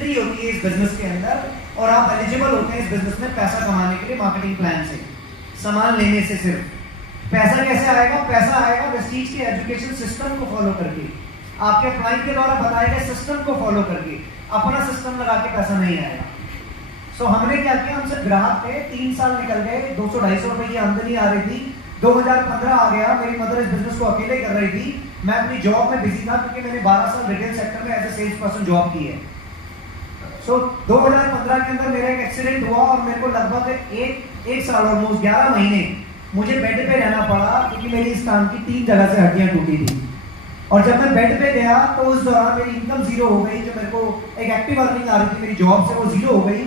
Entry होती है इस बिजनेस के अंदर और आप एलिजिबल होते हैं इस बिजनेस में पैसा कमाने के लिए मार्केटिंग प्लान से, सामान लेने से। सिर्फ पैसा कैसे आएगा? पैसा आएगा वेस्टीज के एजुकेशन सिस्टम को फॉलो करके, आपके क्लाइंट के द्वारा बताए गए सिस्टम को फॉलो करके। अपना सिस्टम लगा के पैसा नहीं आएगा। सो हमने क्या किया, हमसे ग्राहक थे, 3 साल निकल गए, 200-250 रुपए की आमदनी आ रही थी। 2015 आ गया, मेरी मदर इस बिजनेस को अकेले कर रही थी, मैं अपनी जॉब में बिजी था क्योंकि मैंने 12 साल रिटेल सेक्टर में as a sales person job की है। सो 2015 के अंदर मेरा एक एक्सीडेंट हुआ और मेरे को लगभग एक साल ऑलमोस्ट 11 महीने मुझे बेड पे रहना पड़ा क्योंकि मेरी इस कान की 3 जगह से हड्डियां टूटी थी। और जब मैं बेड पे गया तो उस दौरान मेरी इनकम जीरो हो गई। जो मेरे को एक एक्टिव अर्निंग आ रही थी मेरी जॉब से, वो जीरो हो गई।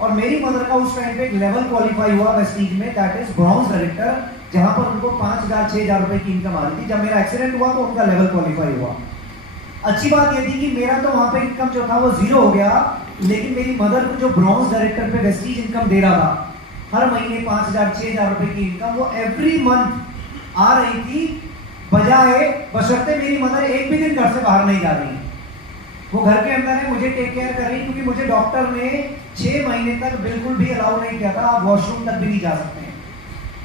और मेरी मदर का उस टाइम पे एक लेवल क्वालिफाई हुआ वेस्टीज में, दैट इज ब्रॉन्ज डायरेक्टर, जहां पर उनको 5,000-6,000 रुपए की इनकम आ रही थी। जब मेरा एक्सीडेंट हुआ तो उनका लेवल क्वालिफाई हुआ। अच्छी बात यह थी कि मेरा तो वहां पे इनकम जो था वो जीरो हो गया, लेकिन मेरी मदर को जो ब्रॉन्ज डायरेक्टर पे वेस्टीज इनकम दे रहा था, हर महीने 5,000-6,000 रुपए की इनकम वो एवरी मंथ आ रही थी, बजाय बशर्ते मेरी मदर एक भी दिन घर से बाहर नहीं जा रही। वो घर के अंदर है, मुझे टेक केयर कर रही, क्योंकि मुझे डॉक्टर ने 6 महीने तक बिल्कुल भी अलाउ नहीं किया था, आप वॉशरूम तक भी नहीं जा सकते हैं।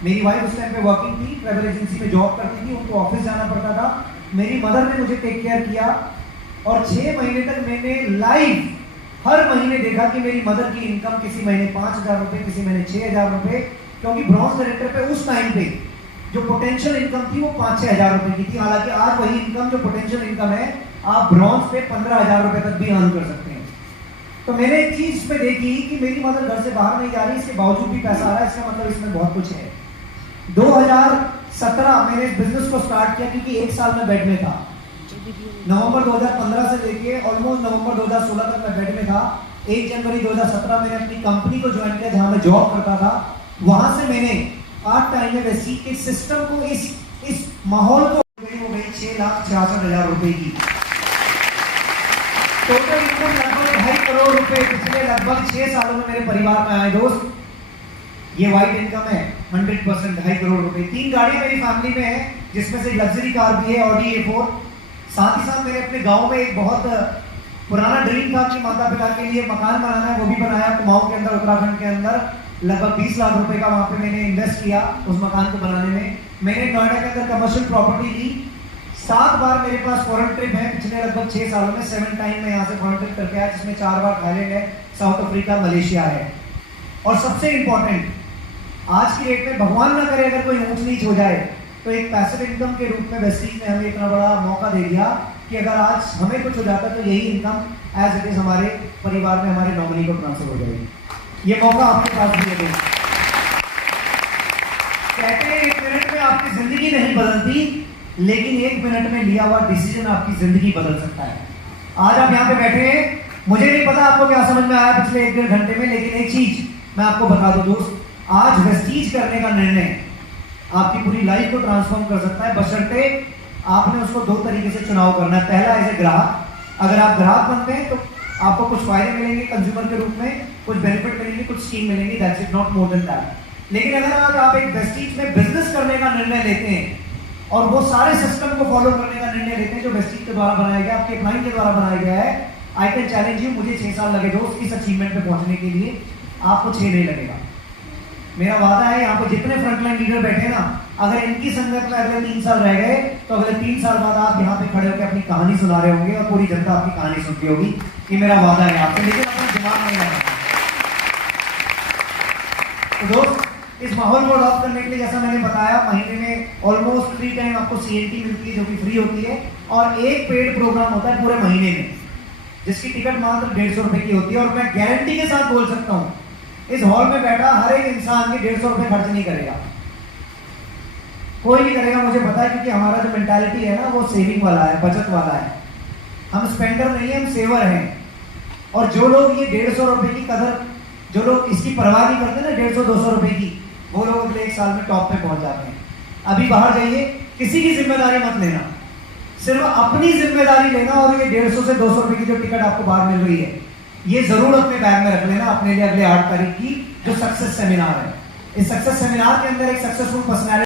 मेरी वाइफ उस टाइम पे वर्किंग थी, ट्रैवल एजेंसी में जॉब करती थी, उनको ऑफिस जाना पड़ता था। मेरी मदर ने मुझे टेक केयर किया और 6 महीने तक मैंने लाइव हर महीने देखा कि मेरी मदर की इनकम किसी महीने 5,000 रुपए, किसी महीने 6,000 रुपए, क्योंकि ब्रॉन्ज डायरेक्टर पे उस टाइम पे जो पोटेंशियल इनकम थी वो 5-6 हजार रुपए की थी। हालांकि आज वही इनकम जो पोटेंशियल इनकम है, आप ब्रॉन्ज पे 15,000 रुपए तक भी अर्न कर सकते हैं। तो मैंने एक चीज इसमें देखी कि मेरी मदर घर से बाहर नहीं जा रही, इसके बावजूद भी पैसा आ रहा है, इसका मतलब इसमें बहुत कुछ है। 2017 मैंने इस बिजनेस को स्टार्ट किया क्योंकि 1 साल में बेड में था। नवंबर 2015 से लेके ऑलमोस्ट नवंबर 2016 तक मैं बेड में था। 1 जनवरी 2017 मैंने अपनी कंपनी को ज्वाइन किया जहां मैं जॉब करता था। वहां से मैंने पार्ट टाइम में वेस्टीज के सिस्टम को, इस माहौल को हो गई 6,66,000 रुपए की। टोटल इनकम लगभग 2.5 करोड़ रुपए पिछले लगभग 6 सालों में मेरे परिवार में आए। दोस्त, ये वाइट इनकम है 100%, 2.5 करोड़ रुपए। 3 गाड़ियां मेरी फैमिली में है, जिसमें से लग्जरी कार भी है, ऑडी A4। साथ ही साथ मेरे अपने गांव में एक बहुत पुराना ड्रीम था कि माता पिता के लिए मकान बनाना है, वो भी बनाया कुमाऊं के अंदर, उत्तराखंड के अंदर। लगभग 20 लाख रुपए का वहां पे मैंने इन्वेस्ट किया उस मकान को बनाने में। मैंने नोएडा के अंदर कमर्शियल प्रॉपर्टी ली। 7 बार मेरे पास फॉरेन ट्रिप है पिछले लगभग 6 सालों में। 7 टाइम मैं यहाँ से फॉरेन ट्रिप करके आया, जिसमें 4 बार थाईलैंड है, साउथ अफ्रीका, मलेशिया है। और सबसे इंपॉर्टेंट, आज की डेट में भगवान ना करे अगर कोई ऊंच नीच हो जाए, तो एक पैसिव इनकम के रूप में वेस्टीज ने हमें इतना बड़ा मौका दे दिया कि अगर आज हमें कुछ हो जाता तो यही इनकम एज इट इज हमारे परिवार में हमारे नॉमिनी को ट्रांसफर हो जाएगी। ये मौका आपके पास भी है। कहते हैं 1 मिनट में आपकी जिंदगी नहीं बदलती, लेकिन 1 मिनट में लिया हुआ डिसीजन आपकी जिंदगी बदल सकता है। आज आप यहाँ पे बैठे हैं, मुझे नहीं पता आपको क्या समझ में आया पिछले 1-1.5 घंटे में, लेकिन एक चीज मैं आपको बता दूं दोस्त, आज वेस्टीज करने का निर्णय आपकी पूरी लाइफ को ट्रांसफॉर्म कर सकता है, बशर्ते आपने उसको 2 तरीके से चुनाव करना है। पहला एज ए ग्राहक, अगर आप ग्राहक बनते हैं तो आपको कुछ फायदे मिलेंगे कंज्यूमर के रूप में, कुछ बेनिफिट मिलेंगे, कुछ स्कीम मिलेंगी, that's it, not more than that. लेकिन अगर आज आप एक वेस्टीज में बिजनेस करने का निर्णय लेते हैं और वो सारे सिस्टम को फॉलो करने का निर्णय लेते हैं जो वेस्टीज के द्वारा बनाया गया, आपके क्लाइंट के द्वारा बनाया गया है, आई कैन चैलेंज यू, मुझे 6 साल लगे दोस्त इस अचीवमेंट पे पहुंचने के लिए, आपको 6 नहीं लगेगा। मेरा वादा है, यहाँ पे जितने फ्रंटलाइन लीडर बैठे ना, अगर इनकी संगत में अगले 3 साल रह गए तो अगले 3 साल बाद आप यहाँ पे खड़े होकर अपनी कहानी सुना रहे होंगे और पूरी जनता आपकी कहानी सुनती होगी। ये मेरा वादा है आपसे, लेकिन अपना दिमाग नहीं लगाना। तो दोस्त, इस माहौल को अडॉप्ट करने के लिए जैसा मैंने बताया, महीने में ऑलमोस्ट 3 टाइम आपको CNT मिलती है जो कि फ्री होती है, और एक पेड प्रोग्राम होता है पूरे महीने में जिसकी टिकट मात्र 150 रुपए की होती है। और मैं गारंटी के साथ बोल सकता हूँ, इस हॉल में बैठा हर एक इंसान के 150 रुपए खर्च नहीं करेगा, कोई नहीं करेगा, मुझे पता है, क्योंकि हमारा जो मेंटालिटी है ना वो सेविंग वाला है, बचत वाला है। हम स्पेंडर नहीं है, हम सेवर हैं। और जो लोग ये 150 रुपए की कदर, जो लोग इसकी परवाह नहीं करते ना 150-200 रुपए की, वो लोग अगले 1 साल में टॉप पे पहुंच जाते हैं। अभी बाहर जाइए, किसी की जिम्मेदारी मत लेना, सिर्फ अपनी जिम्मेदारी लेना, और ये 150 से 200 रुपए की जो टिकट आपको बाहर मिल रही है, ये जरूर अपने बैग में रख लेना अपने लिए अगले 8 तारीख की जो सक्सेस सेमिनार है। इस सक्सेस सेमिनार के अंदर एक सक्सेसफुल पर्सनैलिटी